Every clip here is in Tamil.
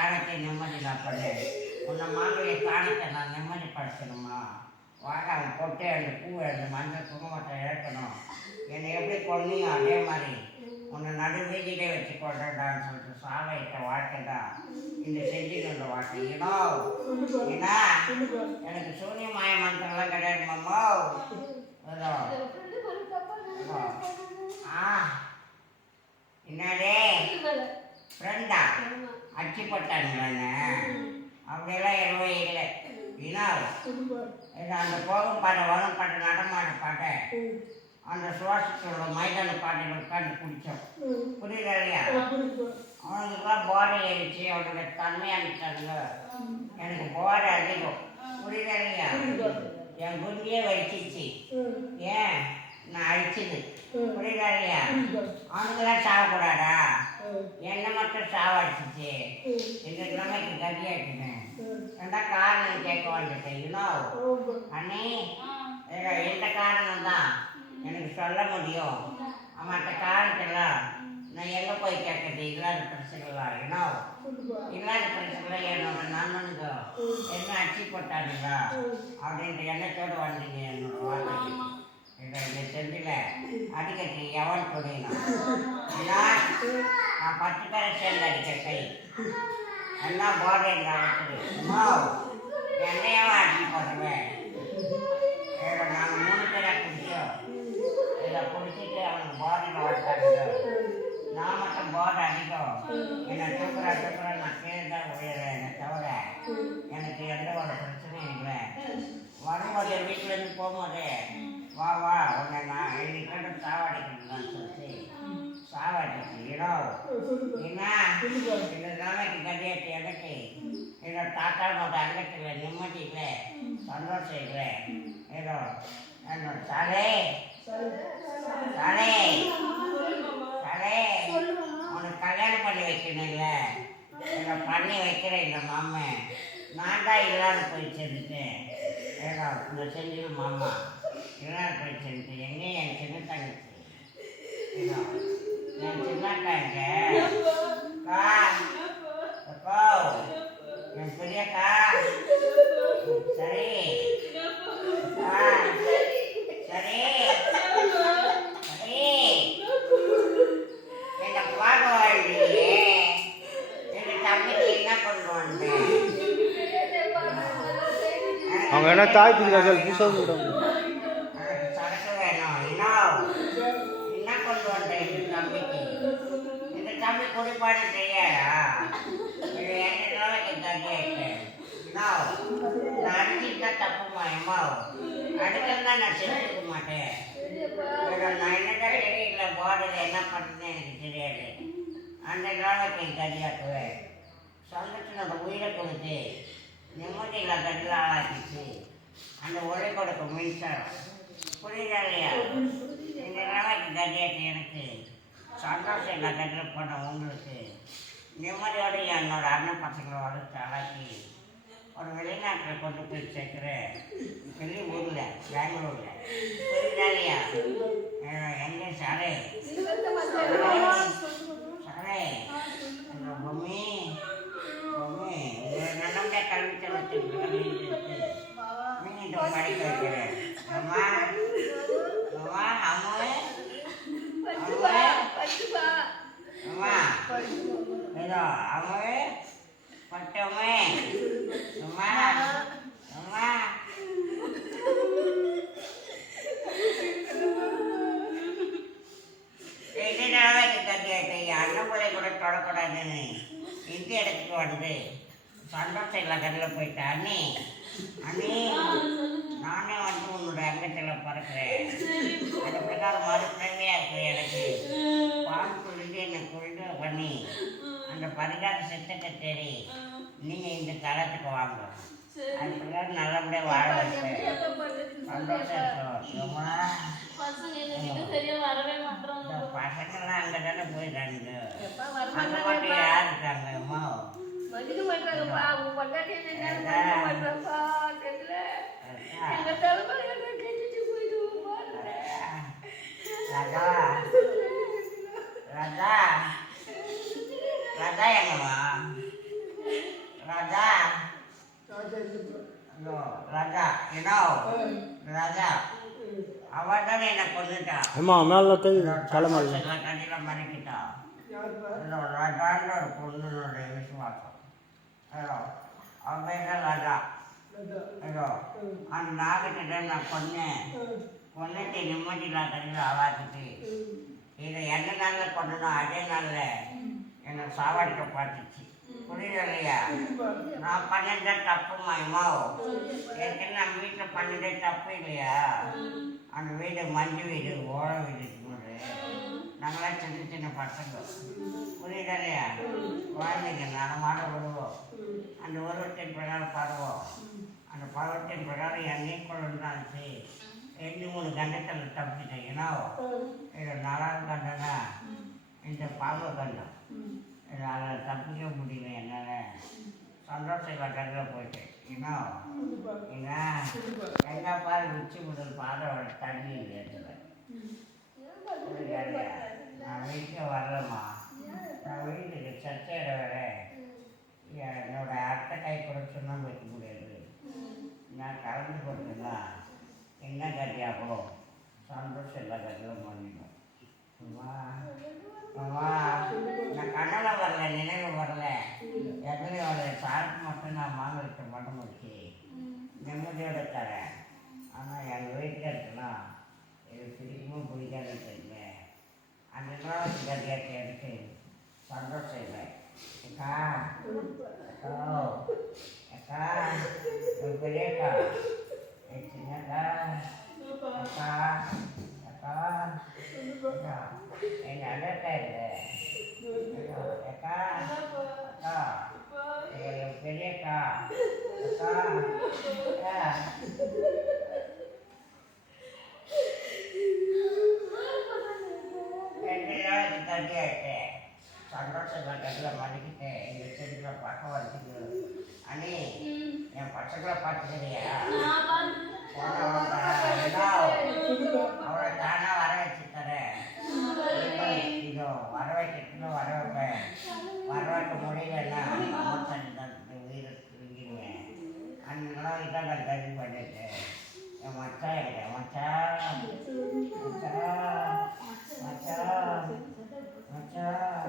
ஸ்தானத்தை நிம்மதி நான் பண்ணேன் உன்னை மாப்பிள்ளை ஸ்தானத்தை நான் நிம்மதிப்படுத்தணுமா? வாங்க அவன் பொட்டு எழுந்து பூ எழுந்து மஞ்சள் குங்குமத்தை இழக்கணும். என்னை எப்படி கொன்னியோ அதே மாதிரி உன்னை நடு வீதியிலே வச்சு கொள்றேன்டான்னு சொல்லிட்டு சாவையிட்ட வாழ்க்கை தான் இந்த செஞ்சினோட வாழ்க்கை. ஏனோ ஏன்னா எனக்கு சூரிய மாய மந்திரம்லாம் கிடையாது மாமா ஏதோ ஆ என்னடே ஃப்ரெண்டா அச்சு போட்டானுங்களாண்ணே அப்படியெல்லாம் எதுவும் இல்லை ஏன்னா இது அந்த போகும் பாட்டை வரும் பாட்டு நடமாட பாட்டை அந்த சுவாசத்தோட மைதான பாட்டில் உட்காந்து குடித்தோம். புரியுதா இல்லையா? அவனுக்குலாம் போதை ஏறிச்சு அவனுக்கு தன்மை அனுப்பிச்சானுங்க. எனக்கு போதை அதிகம். புரியுதா இல்லையா? என் குண்டியே வலிச்சிச்சு ஏன்? நான் அழிச்சது புரியுதா இல்லையா? அவனுக்கெல்லாம் சாகக்கூடாதா? என்ன மட்டும் சாவடிச்சிச்சு. இந்த நிலைமைக்கு கதியாச்சுன்னு ரெண்டா காரணம் கேட்க இன்னும் அண்ணே எந்த காரணம் தான் எனக்கு சொல்ல முடியும். மற்ற காரணத்தெல்லாம் நான் எங்கே போய் கேட்கறது? இல்லாத பிரச்சனைலாம் ஏன்னா இல்லாத பிரச்சனை என்னோட நண்பனுங்க என்ன அச்சு போட்டானுங்களா? அப்படின்ற எண்ணத்தோடு வந்தீங்க என்னோட வாழ்க்கை. இந்த செந்தில் அடிக்கடி எவன் ஏன்னா நான் பத்து பேரை சேர்ந்து அடிக்க கை எல்லாம் போதை அம்மா என்னையாவா அடிச்சு போடுவேன் ஏதோ நாங்கள் மூணு பேரை குடிச்சோம். இதை குடிச்சிட்டு அவனுக்கு போதையில் வளர்த்தாங்க. நான் மட்டும் போதை அடிக்கும். என்னை தூக்குறா தூக்குறா நான் கீழே தான் உயர்றேன் தவிர எனக்கு எந்த ஒரு பிரச்சனையும் இல்லை. வரும்போது வீட்டிலேருந்து போகும்போது வா வா உன்னை நான் இன்னைக்கு சாவடிக்கணும்னு சொல்லிட்டு சாவடிச்சு இடம் என்ன? இந்த நிலைமைக்கு கட்டியாச்சு ஏதோ தாத்தா தாத்தாவோட அங்கத்தில் நிம்மதி இல்லை சந்தோஷம் இல்லை ஏதோ என்ன தலை தலை தலை உனக்கு கல்யாணம் பண்ணி வைக்கணும்ல என்னை பண்ணி வைக்கிறேன் இந்த மாமன் நான் தான் இல்லாத போய் ஏதோ இந்த செஞ்சில் மாமா. இல்லாத போய் சேர்ந்துட்டு என் சின்ன தங்கச்சி என் சின்னக்கா எங்க அக்கா அக்கா என் பெரியக்கா சரி சரி சரி என்னை பார்க்க வரலையே எங்க தம்பிக்கு என்ன வந்தேன் அவங்க என்ன தாய்க்கு கஜல் புதுசாக எனக்கு சரக்கு வேணும் இன்னும் என்ன கொண்டு வந்தேன் இந்த தம்பிக்கு? இந்த தம்பி குடிப்பாடு எந்த நாளைக்கு தங்கியாயிட்டேன் நான் அடிச்சுட்டா தப்புமா எம்மா அடுக்கன்னா நான் செஞ்சுக்க மாட்டேன் வேற நான் என்ன தெரியல போர்டில் என்ன பண்ணுறேன்னு எனக்கு தெரியாது அந்த நாளைக்கு கதியாக்குவேன் சொந்தத்தினோட உயிரை கொடுத்து நிம்மதியில் கட்டில் ஆளாக்கிச்சு அந்த ஒளி கொடுக்கும் மின்சாரம் புரியுதா இல்லையா இந்த நாளைக்கு கதியாச்சு எனக்கு சந்தோஷம் இல்லை கட்டில் பண்ண உங்களுக்கு நிம்மதியோடு என்னோட அண்ணன் பசங்களை வளர்த்து அழகி ஒரு வெளிநாட்டில் கொண்டு போய் சேர்க்குறேன் வெளி ஊரில் பெங்களூரில் புரியுதா இல்லையா அஹ் எங்கே சாரே சாரே இந்த பொம்மி பொம்மி உங்களை நல்லபடியாக கல்வி செலுத்தி மீண்டும் படிக்க வைக்கிறேன் அம்மா அம்மா அம்மா அம்மா ஏதோ அம்மாவே பட்டமே அம்மா அம்மா இதனால கேட்டேன் அண்ணன் பிள்ளை கூட தொடக்கூடாதுன்னு இந்த இடத்துக்கு வந்து சந்தோஷம் இல்லை கடையில் போயிட்டா அண்ணி அண்ணி நானே வந்து உன்னோட அங்கத்தில் பிறக்கிறேன் அது பிரகாரம் மறுப்பிரமையாக இருக்கு எனக்கு பால் குளிந்து என்னை குளிந்து பண்ணி அந்த பரிகார சித்தத்தை தேடி நீங்கள் இந்த தளத்துக்கு வாங்க. அது பிரகாரம் நல்லபடியாக வாழ வைப்பேன். சந்தோஷம். இருக்கும் இந்த பசங்கள்லாம் அங்கே தானே போயிடுறாங்க அங்கே மட்டும் யார் இருக்காங்க அம்மா? ராஜா என்னவா ராஜா ஹலோ ராதா ஏனோ ராதா அவன் தானே என்னை கொண்டுட்டான் ஆமாம் மேலே தலைமையில் கண்டிப்பாக ஹலோ அவன் ராஜா ஹலோ அந்த நாகத்திட்ட நான் கொன்னேன் கொன்னுட்டு நிம்மதி நான் கண்டிப்பாக ஆளாக்கிட்டு இதை எந்த நாளில் கொண்டனோ அதே நாளில் என்னை சாவடிக்க பார்த்துச்சு. புரியலையா? நான் பண்ணதே தப்பு மாயமோ? ஏற்கனவே நம்ம வீட்டில் பண்ணதே தப்பு இல்லையா? அந்த வீடு மஞ்சள் வீடு ஓர வீடு இருக்கும்போது நாங்களாம் சின்ன சின்ன பசங்க. புரியலையா? குழந்தைங்க நடமாட வருவோம். அந்த உருவத்தின் பிரகாரம் பாடுவோம் அந்த பருவத்தின் பிரகாரம் என்னையும் நீக்குள் ரெண்டு மூணு கண்டத்தில் தப்பிட்டேன் ஏன்னா இது நாலாவது கண்டனா? இந்த பாம்பு கண்டம். அதில் தப்பிக்க முடியல என்னால். சந்தோஷம் கண்டத்தில் போயிட்டேன். இன்னும் என்ன எங்கள் பாரு உச்சி முதல் பாதை தண்ணி இல்லை நான் வீட்டுக்கு வரலம்மா. நான் வீட்டுக்கு சர்ச்சையிட வர என்னோட அத்தை கை கூட சொன்னால் வைக்க முடியாது. நான் கலந்து கொடுத்தேன்னா என்ன கட்டியாகும் சந்தோஷம் இல்லை கட்டிலும் பண்ணிடும் அம்மா. அம்மா நான் கண்ணால் வரல நினைவு வரல எதுலையும் வரல சாருக்கு மட்டும் நான் மாங்க வைக்க மட்டும் முடிச்சு நிம்மதியோட தரேன் ஆனால் எங்கள் வீட்டில் இருக்கலாம் இது பிடிக்குமோ பிடிக்காதுன்னு தெரியல அந்த நாள் கட்டியாட்டி எடுத்து சந்தோஷம் இல்லை அக்கா அக்கா அக்கா ஒரு பெரிய அக்கா என் சின்னக்கா அக்கா அக்கா அக்கா எங்க அண்ணக்கா இல்லை அக்கா அக்கா எங்க பெரிய அக்கா அக்கா கட்டத்தில் மடிக்கிட்டேன் எங்கள் செடிகளை பார்க்க வந்துட்டு அண்ணி என் பசங்களை பார்த்துக்கிறியா அவளை தானா வர வச்சு தரேன் இதோ வர வைக்கணும் வர வைக்க முடியலன்னா அம்மா தண்ணி தான் உயிரை தூங்கிடுவேன் அந்த நாள் தான் நான் கல்வி பண்ணிட்டேன் என் மச்சான் இல்லை மச்சான் மச்சான் மச்சான் மச்சான்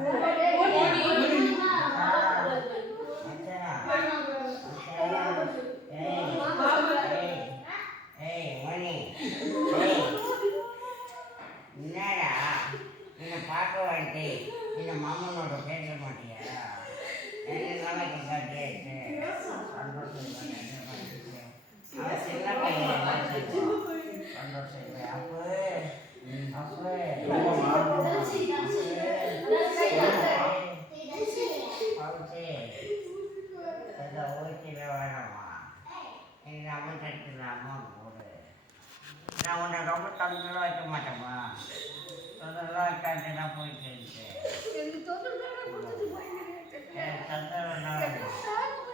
என்னடா என்னை பார்க்க வந்துட்டு இந்த மாமனோட பேச மாட்டியா என்ன நாளைக்கு காட்டு சந்தோஷம் நான் உன்னை ரொம்ப தொந்தரவு வைக்க மாட்டேம்மா தொந்தரவு வைக்காது நான் போயிட்டு இருக்கேன்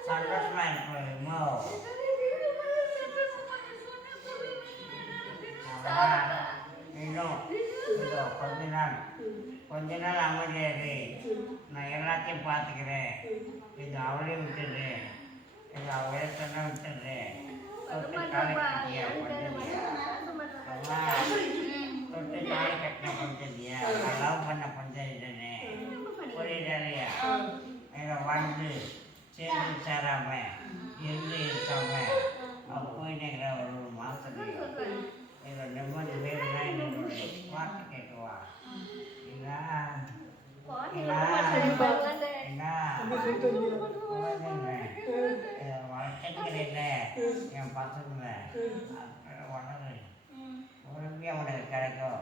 சந்தோஷமா இருக்கணுமோ இன்னும் இதோ கொஞ்ச நாள் கொஞ்ச நாள் அமைதியாது நான் எல்லாத்தையும் பார்த்துக்கிறேன். இது அவளையும் விட்டுடு. இது அவளே சொன்ன விட்டுடு. தொட்டு தாலி கட்டியா தொட்டு தாலி கட்டின பண்ணுறியா லவ் பண்ண பண்ணுறேன்னு புரியுதா இதை வந்து சேர்ந்து சேராம இருந்து இருக்காம போயிட்டுங்கிற ஒரு மாதத்துலையும் இதில் நிம்மதி வேணும்னா என்னுடைய பாட்டு கேட்குவா என்ன? வளர்த்துக்கிறேன்ல என் பசங்களை வளரு உடம்பே உனக்கு கிடைக்கும்.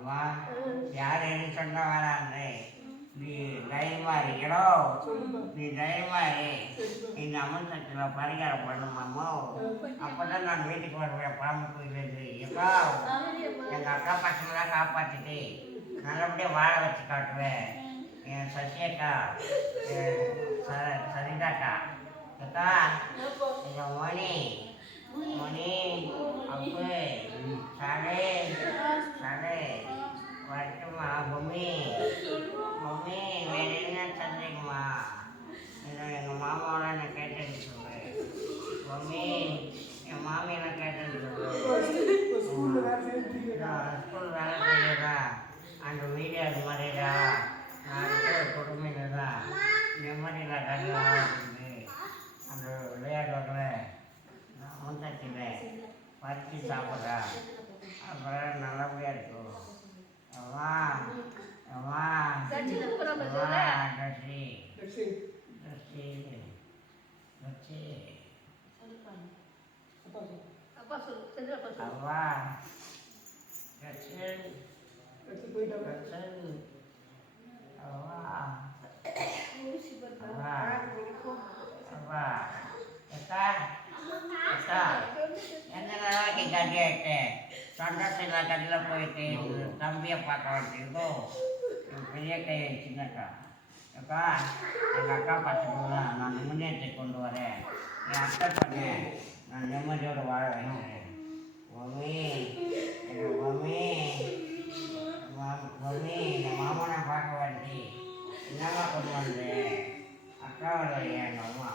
அம்மா யார் என்ன சொன்ன வரான்னு நீ தைரியமா இருக்கணும் நீ தைரியமா இரு இந்த அமல்சத்தில் பரிகாரம் பண்ணுமாமோ அப்பதான் நான் வீட்டுக்கு வருவேன் பாம்பு கோயிலேருந்து. எப்பா எங்கள் அக்கா பசங்களாம் காப்பாற்றிட்டு நல்லபடியாக வாழ வச்சு காட்டுவேன். என் சசியக்கா சரிதாக்கா. அக்கா எங்கள் மணி மணி அப்பு சாலை அவ்வா என்னடா கட்டியாயிட்டு சந்தோஷம் கடையில் போயிட்டு தம்பியை பார்க்க வேண்டியதோ பெரிய கையை சின்னக்கா அப்பா எங்கள் அக்கா பார்த்துக்கோங்க நான் நிம்மதியத்தை கொண்டு வரேன் என் அக்கா பண்ணேன் நான் நிம்மதியோடு வாழ வைக்கிறேன் மம்மி எனக்கு மம்மி மம்மி இந்த மாமா பார்க்க வரட்டி என்னம்மா கொண்டு வந்து? அக்காவோட என் அம்மா?